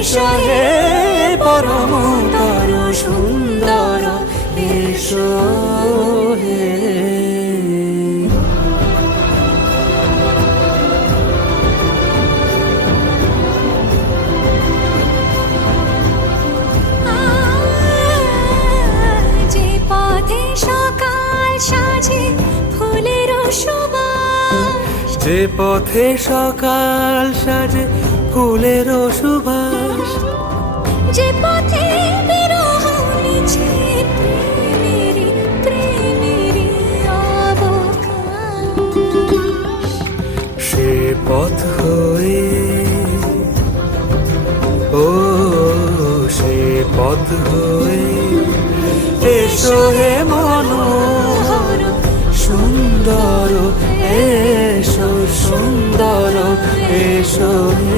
এসো হে পরমতর সুন্দর, এসো হে। যে পথে সকাল সাজে ফুলের সুবাস, যে পথে সকাল সাজে ফুলের সুবাস, যে পথে বিরহ মিছে প্রেমেরই প্রেমেরই অবকাশ, সে পথ হয়ে ও সে পথ হয়ে এসো হে মনোহর সুন্দর, এসো সুন্দর, এসো হে।